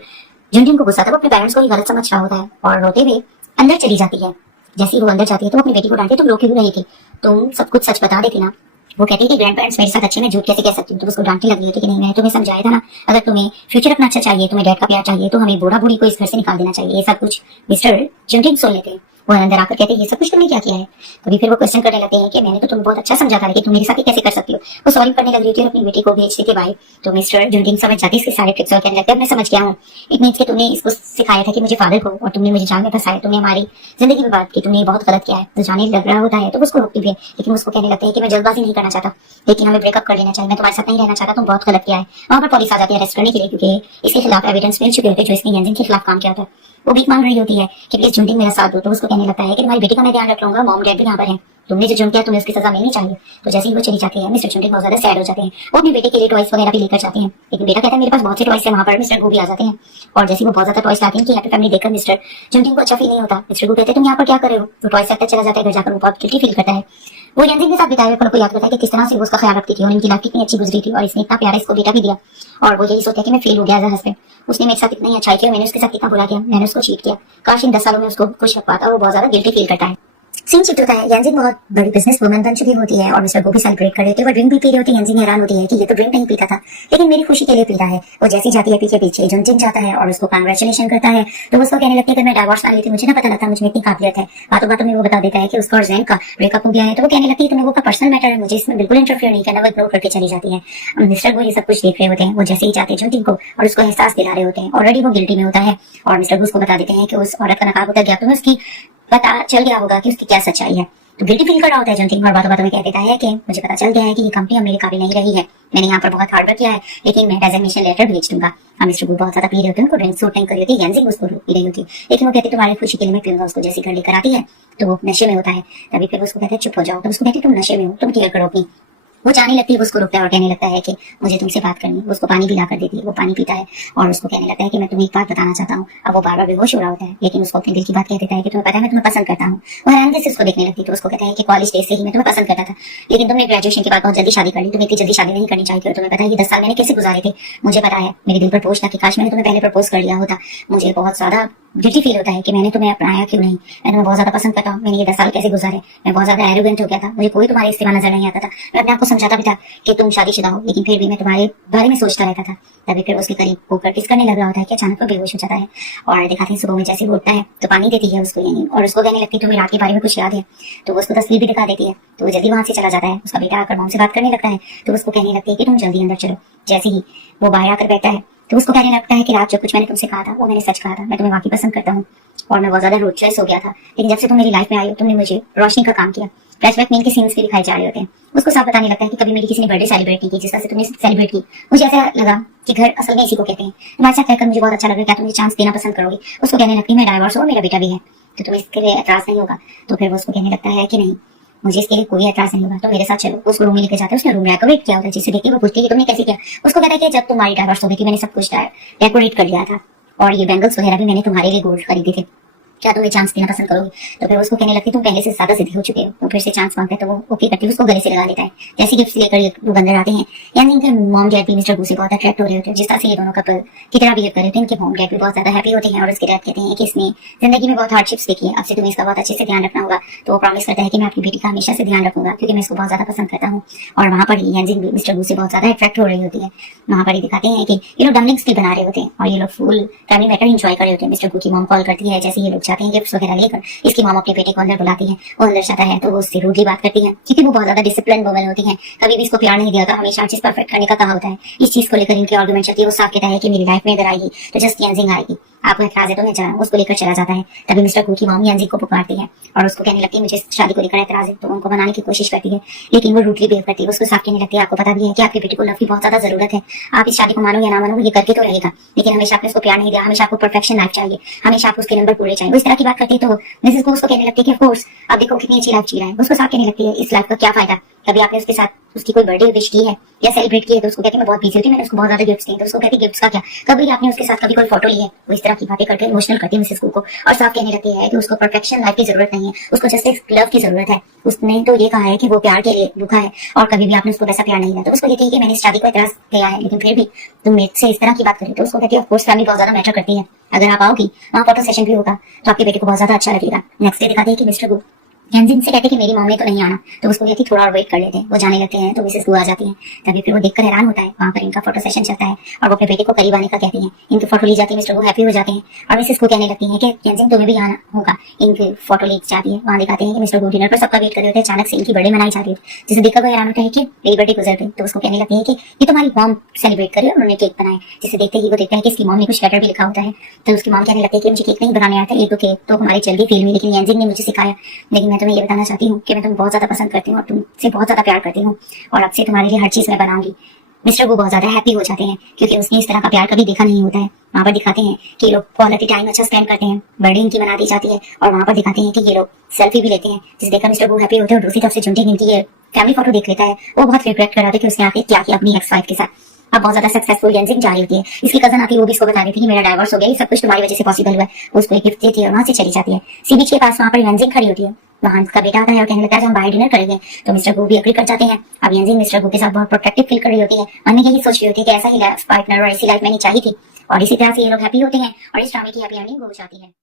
जुनटिन को गुस्सा था, वो अपने पेरेंट्स को ही गलत समझ रहा होता है और रोते हुए अंदर चली जाती है। जैसे ही वो अंदर जाती है तो अपनी बेटी को डांटती है, तुम रो क्यों रही थी, तुम सब कुछ सच बता देती ना। वो कहती है कि ग्रैंड पेरेंट्स मेरे साथ अच्छे, मैं झूठ कैसे कह सकती हूँ। तो उसको डांटने लगी होती कि नहीं, मैंने तुम्हें समझाया था ना, अगर तुम्हें फ्यूचर अपना अच्छा चाहिए, तुम्हें डैड का प्यार चाहिए, तो हमें बूढ़ा बूढ़ी को इस घर से निकाल देना चाहिए। ये सब कुछ मिस्टर जुनटिन सुन लेते हैं। वो अंदर आकर कहते हैं ये सब कुछ तुमने क्या किया है। तभी फिर वो क्वेश्चन करने लगते हैं कि मैंने तो तुम्हें बहुत अच्छा समझा था, लेकिन तुम मेरे साथ कैसे कर सकती हो। वो सॉरी करने लग रही थी और अपनी बेटी को भेजती थी बाहर। तो मिस्टर जुनटिन समझ जाती है इसके सारे ट्रिक्स और कहने लगते हैं मैं समझ गया हूँ, इट मीन्स कि तुमने इसको सिखाया था कि मुझे फादर को, और तुमने मुझे जाल में फंसाया, तुमने हमारी जिंदगी में बात की, तुमने बहुत गलत किया है। तो जाने लग रहा होता है तो उसको रोकती भी है, लेकिन उसको कहने लगते हैं कि मैं जल्दबाजी नहीं करना चाहता, लेकिन हमें ब्रेकअप कर लेना चाहिए, मैं तुम्हारे साथ नहीं रहना चाहता, तुम बहुत गलत किया है। वहां पर पुलिस आ जाती है अरेस्ट करने के लिए, क्योंकि इसके खिलाफ एविडेंस मिल चुके होते हैं जो इसने येनजिन के खिलाफ काम किया था। वो भीख मांग रही होती है कि प्लीज जुनटिन मेरा साथ दो। तो उसको कहने लगता है कि तुम्हारी बेटी का मैं ध्यान रख लूंगा, मॉम डैड भी यहाँ पर है, तुमने जो जुर्म किया तुम्हें उसकी सजा मिलनी चाहिए। तो जैसे ही वो चली जाती है मिस्टर जुनटिन बहुत ज्यादा सैड हो जाते हैं। वो अपनी बेटे के लिए टॉयज वगैरह भी लेकर जाते हैं, लेकिन बेटा कहता है मेरे पास बहुत से टॉयज है। वहां पर मिस्टर गू भी आ जाते हैं और जैसे वो बहुत ज्यादा टॉयज लाते हैं कि हैप्पी फैमिली देखकर मिस्टर जुनटिन को अच्छा फील नहीं होता। मिस्टर गू कहते हैं तुम यहाँ पर क्या कर रहे हो। तो टॉयज से चला जाता है, घर जाकर वो बहुत गिल्टी फील करता है। वो येनजिन के साथ बिताए पलों को याद करता है कि किस तरह से वो उसका ख्याल रखती थी और इनकी लाइफ कितनी अच्छी गुजरी थी और इसने इतना प्यारा इसको बेटा भी दिया। और वो यही सोचता है कि मैं फेल हो गया एज अ हस्बैंड, उसने मेरे साथ इतनी अच्छाई की और मैंने उसके साथ कितना बुरा किया, मैंने उसको चीट किया, काश इन 10 सालों में उसको खुश रख पाता। वो बहुत ज्यादा गिल्टी फील करता है। सीन शिफ्ट होता है, येनजिन बहुत बड़ी बिजनेस वुमन बन चुकी होती है और मिस्टर गो भी सेलिब्रेट कर रहे थे। वो ड्रिंक भी पी रही होती है। येनजिन हैरान होती है कि ये तो ड्रिंक नहीं पीता था, लेकिन मेरी खुशी के लिए पी रहा है। वो जैसी जाती है पीछे पीछे जुनटिन जाता है और उसको कांग्रेचुलेशन करता है। तो उसको कहने लगती है कि मैं डाइवोर्स ना लेती, मुझे ना पता लगता मुझे इतनी काबिलियत है। बातों बातों में वो बता देता है कि उसका और जैन का ब्रेकअप हो गया है। तो वो कहने लगती है तुम्हें वो का पर्सनल मैटर है, मुझे इसमें बिल्कुल इंटरफेयर नहीं करना। वो इग्नोर करके चली जाती है। मिस्टर गो ये सब कुछ देख रहे होते हैं। वो जैसे ही जाते हैं जुनटिन को और उसको एहसास दिला रहे होते हैं, ऑलरेडी वो गिल्टी में होता है और मिस्टर गो उसको बता देते हैं कि उस औरत का नकाब उतर गया, तुम्हें उसकी पता चल गया होगा कि उसकी क्या सच्चाई है। तो गिल्टी फील कर रहा होता है जुनटिन और बातों बातों में कह देता है कि मुझे पता चल गया है कि ये कंपनी अब मेरे काबिल नहीं रही है, मैंने यहाँ पर बहुत हार्ड वर्क किया है, लेकिन मैं डेजिग्नेशन लेटर भेज दूंगा। हम मिस्टर गू बहुत ज्यादा पी रहे होते हैं, उनको ड्रिंक सूट नहीं कर रही होती, येनजिन उसको पी रही होती है, लेकिन वो कहती तुम्हारी खुशी के लिए मैं पीऊंगा। उसको जैसे घर लेकर आती है तो वो नशे में होता है। तभी फिर उसको कहते हैं चुप हो जाओ। तो उसको कहती तुम नशे में हो, तुम क्लियर करो अपनी। वो जाने लगती है, उसको रोकता है और कहने लगता है कि मुझे तुमसे बात करनी है। उसको पानी पिला कर देती है, वो पानी पीता है और उसको कहने लगता है कि मैं तुम्हें एक बात बताना चाहता हूँ। अब वो बार बार बेहोश हो रहा होता है, लेकिन उसको अपने दिल की बात कह देता है कि तुम्हें पता है मैं तुम्हें पसंद करता हूँ। वो हैरानगी से उसको देखने लगती है। तो उसको कहता है कि कॉलेज डेज से ही मैं तुम्हें पसंद करता था, लेकिन तुमने ग्रेजुएशन के बाद बहुत जल्दी शादी कर ली, तुम्हें इतनी जल्दी शादी नहीं करनी चाहिए। और तुम्हें पता है कि 10 साल मैंने कैसे गुजारे थे, मुझे पता है मेरे दिल पर बोझ था कि काश मैंने तुम्हें पहले प्रपोज कर लिया होता। मुझे बहुत ज्यादा गिल्टी फील होता है कि मैंने तुम्हें अपनाया क्यों नहीं, मैं तुम्हें बहुत ज्यादा पसंद करता हूँ। मैंने ये 10 साल कैसे गुजारे, मैं बहुत ज्यादा एरोगेंट हो गया था, मुझे कोई तुम्हारे इस्तेमाल नजर नहीं आता था। मैं अपने आप को समझाता भी था कि तुम शादीशुदा हो, लेकिन फिर भी मैं तुम्हारे बारे में सोचता रहता था। तभी फिर उसके करीब होकर किस करने लग रहा होता है कि अचानक वो बेहोश हो जाता है और दिखाते हैं सुबह में जैसे वो उठता है तो पानी देती है उसको यानी, और उसको कहने लगती है तुम्हें रात के बारे में कुछ याद है। तो वो उसको तस्वीर भी दिखा देती है। तो वो जल्दी वहां से चला जाता है। उसका बेटा आकर मॉम से बात करने लगता है। तो उसको कहने लगती है कि तुम जल्दी अंदर चलो। जैसे ही वो बाहर आकर बैठता है तो उसको कहने लगता है कि रात जो कुछ मैंने तुमसे कहा था वो मैंने सच कहा था, मैं तुम्हें वाकई पसंद करता हूँ और मैं बहुत ज्यादा रोडलेस हो गया था, लेकिन जब से तुम मेरी लाइफ में आई हो तुमने मुझे रोशनी का काम किया। फ्लैशबैक में इनके सीन्स भी दिखाए जा रहे होते हैं। उसको साफ बताने लगता है कि कभी मेरी किसी ने बर्थडे सेलिब्रेट नहीं की जिस तरह से तुमने सेलिब्रेट की। मुझे ऐसा लगा कि घर असल में इसी को कहते हैं। तुम्हारे साथ रहकर मुझे बहुत अच्छा लगा, क्या तुम मुझे चांस देना पसंद करोगी। उसको कहने लगती है मैं डाइवोर्स हूँ, मेरा बेटा भी है, तो तुम्हें इसके लिए एतराज नहीं होगा। तो फिर वो उसको कहने लगता है कि नहीं, मुझे इसके लिए कोई एतराज नहीं होगा, तो मेरे साथ चलो। उसको रूम में लेकर जाते हैं। उसने रूम डेकोरेट किया होता है, जिसे देखिए वो पूछती है तुमने कैसे किया। उसको कहता है कि जब तुम्हारी डाइवोर्स हो गई थी मैंने सब कुछ डेकोरेट कर लिया था और ये बैंगल्स वगैरह भी मैंने तुम्हारे लिए गोल्ड खरीदे थे, क्या तुम्हें चांस देना पसंद करोगी। तो फिर उसको कहने लगती तुम पहले से ज्यादा जिद्दी हो चुके हो। वो फिर से चांस मांगता है तो वो ओके करती है, उसको गले से लगा लेता है। जैसे गिफ्ट लेकर ये लोग अंदर आते हैं, यानी इनके मॉम डैड भी मिस्टर गू से बहुत अट्रैक्ट हो रहे होते हैं। जिस तरह से ये दोनों कपल की तरह बिहेव कर रहे थे, इनके मॉम डैड भी बहुत ज्यादा हैप्पी होते हैं और उसके डैड कहते हैं कि इसने जिंदगी में बहुत हार्डशिप्स देखी है, अब से तुम्हें इसका बहुत अच्छे से ध्यान रखना होगा। तो वो प्रॉमिस करता है कि मैं अपनी बेटी का हमेशा से ध्यान रखूंगा क्योंकि मैं इसको बहुत ज्यादा पसंद करता हूँ। और वहां पर ही येनजिन भी मिस्टर गू से बहुत ज्यादा अट्रैक्ट हो रही होती है। वहां पर ही दिखाते हैं कि ये लोग डमलिंग्स भी बना रहे होते हैं और ये लोग फुल फैमिली मैटर एंजॉय कर रहे होते हैं। मिस्टर गू की मॉम कॉल करती है, जैसे ये लोग जाते हैं गिफ्ट्स वगैरह इसकी मॉम अपने बेटे को अंदर बुलाती है। वो अंदर जाता है तो वो उससे रूडली बात करती है क्योंकि वो बहुत ज्यादा डिसिप्लिन वुमन होती है, कभी भी इसको प्यार नहीं दिया होता, हमेशा चीज परफेक्ट करने का कहा होता है। इस चीज को लेकर इनकी आर्गुमेंट चलती है। वो साफ कहता है कि मेरी लाइफ में इधर आएगी तो जस्ट येनजिन आएगी, आपको एतराज है तो मैं चला, उसको लेकर चला जाता है। तभी मिस्टर गू की मॉम येनजिन को पुकारती है और उसको कहने लगती है मुझे शादी को लेकर एतराज है। तो उनको मनाने की कोशिश करती है लेकिन वो रूडली बिहेव करती है। उसको साफ कहने लगती है आपको पता भी है कि आपकी बेटी को लव की बहुत ज्यादा जरूरत है, आप इस शादी को मानो या ना मानो ये करके तो रहेगा, लेकिन हमेशा आपने उसको प्यार नहीं दिया, हमेशा आपको परफेक्शन लाइफ चाहिए, हमेशा आपको उसके नंबर पूरे चाहिए। इस तरह की बात करती है तो मिसेस गू उसको कहने लगती है कि ऑफ कोर्स आप देखो कितनी अच्छी लाइफ जी रहा है। उसको साफ कहने लगती है इस लाइफ का क्या फायदा, कभी आपने उसके साथ उसकी कोई बर्थडे विश की है या सेलिब्रेट की है तो उसको कहती है मैं बहुत बिजी होती हूँ, मैंने उसको बहुत ज्यादा गिफ्ट्स दिए, तो उसको कहती है गिफ्ट्स का क्या। कभी आपने उसके साथ कभी कोई फोटो ली है, वो इस तरह की बातें करके इमोशनल करती है मिसेस कू को और साफ कहने लगती है कि उसको परफेक्शन लाइफ की जरूरत नहीं है, उसको जस्ट एक लव की जरूरत है। उसने तो ये कहा है कि वो प्यार के लिए भूखा है और कभी भी आपने उसको वैसा प्यार नहीं दिया। तो उसको कहती है कि मैंने इस शादी को एतराज किया है लेकिन फिर भी तुम मेरे से इस तरह की बात करी। तो उसको कहती है ऑफ कोर्स फैमिली बहुत ज्यादा मैटर करती है, अगर आप आओगी वहाँ फोटो सेशन भी होगा तो आपके बेटे को बहुत ज्यादा अच्छा लगेगा। नेक्स्ट डे दिखाते हैं कि मिस्टर गु यंजिन से कहते हैं कि मेरी मॉम ने तो नहीं आना, तो उसको कहती थोड़ा और वेट कर लेते हैं। वो जाने लगते हैं तो मिसेस गु आ जाती है, तभी फिर वो देखकर हैरान होता है, वहाँ पर इनका फोटो सेशन चलता है और वो अपने बेटे को करीब आने का कहती है। इनकी फोटो ली जाती है, मिस्टर गु हैप्पी हो जाते हैं और मिसेस गु कहने लगती है कि यंजिन तुम्हें भी आना होगा। इनकी फोटो ली जाती है, वहाँ दिखाते हैं कि मिस्टर गु डिनर पर सबका वेट कर रहे होते हैं, अचानक से इनकी बर्थडे मनाई जाती है, जिसे देखकर वो हैरान होता है कि मेरी बर्थडे गुजर गई। तो उसको कहने लगती है कि ये तुम्हारी मॉम सेलिब्रेट करी और उन्होंने केक बनाए, जिसे देखते ही वो देखता है कि इसकी मॉम ने कुछ लेटर भी लिखा होता है। तो उसकी मॉम कहने लगती है कि मुझे केक नहीं बनाने आता, एक दो केक तो हमारे जल्दी फील हुई लेकिन यंजिन ने मुझे सिखाया, लेकिन मैं तुम्हें ये बताना चाहती हूँ कि मैं तुम्हें बहुत ज्यादा पसंद करती हूँ और तुमसे बहुत ज्यादा प्यार करती हूँ और अब से तुम्हारे लिए हर चीज मैं बनाऊंगी। मिस्टर वो बहुत ज्यादा हैप्पी हो जाते हैं क्योंकि उसने इस तरह का प्यार कभी देखा नहीं होता है। वहाँ पर दिखाते हैं कि ये लोग क्वालिटी टाइम अच्छा स्पेंड करते हैं, बर्थडे इनकी मना दी जाती है और वहाँ पर दिखाते हैं कि ये लोग सेल्फी भी लेते हैं, जिसे देखकर मिस्टर वो हैप्पी होते हैं। और दूसरी तरफ से जुंटी इनकी ये फैमिली फोटो देख लेता है, वो बहुत रिग्रेट कर रहा था कि उसने आके क्या किया अपनी एक्स वाइफ के साथ। अब बहुत ज्यादा सक्सेसफुल यंजिन जा रही होती है, इसकी कजन आती है, वो भी इसको बता रही थी कि मेरा डाइवोर्स हो गया, ये सब कुछ तुम्हारी वजह से पॉसिबल हुआ है। वो उसको एक गिफ्ट देती है और वहां से चली जाती है। सी बीच के पास वहाँ पर यंजिन खड़ी होती है, वहां का बेटा आता है और कहने लगता है हम बाहर डिनर करेंगे। तो मिस्टर गु भी एग्री कर जाते हैं। अब यंजिन मिस्टर गु के साथ बहुत प्रोटेक्टिव फील कर रही होती है, मन में यही सोच रही होती है कि ऐसा ही लाइफ पार्टनर और ऐसी लाइफ मैंने चाहिए थी और इसी तरह से ये लोग हैप्पी होते हैं और इस ड्रामे की हैप्पी एंडिंग हो जाती है।